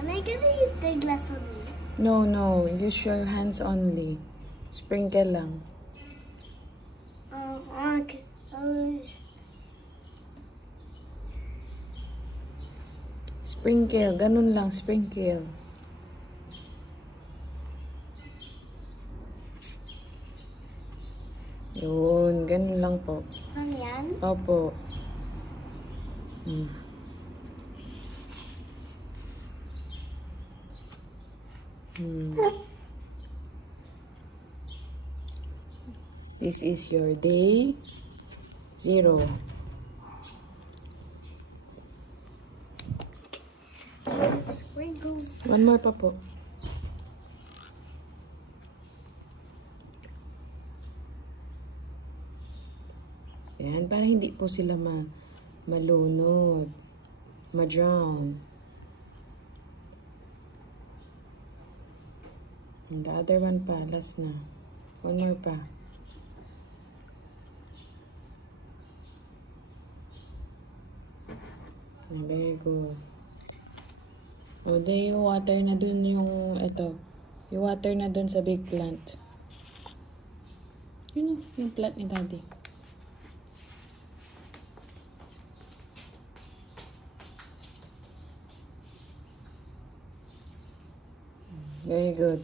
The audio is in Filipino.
Am I gonna use the glass only? No, no. Use your hands only. Sprinkle lang. Okay. Sprinkle. Ganun lang. Sprinkle. Yun. Ganun lang po. Ano yan? Opo. This is your day 0. Sprinkles. One more pa po. Ayan, para hindi po sila malunod, ma-drown. And the other one pa, last na. One more pa. Very good. O, di water na dun yung, ito. Yung water na dun sa big plant. Yun o, yung plant ni Daddy. Very good.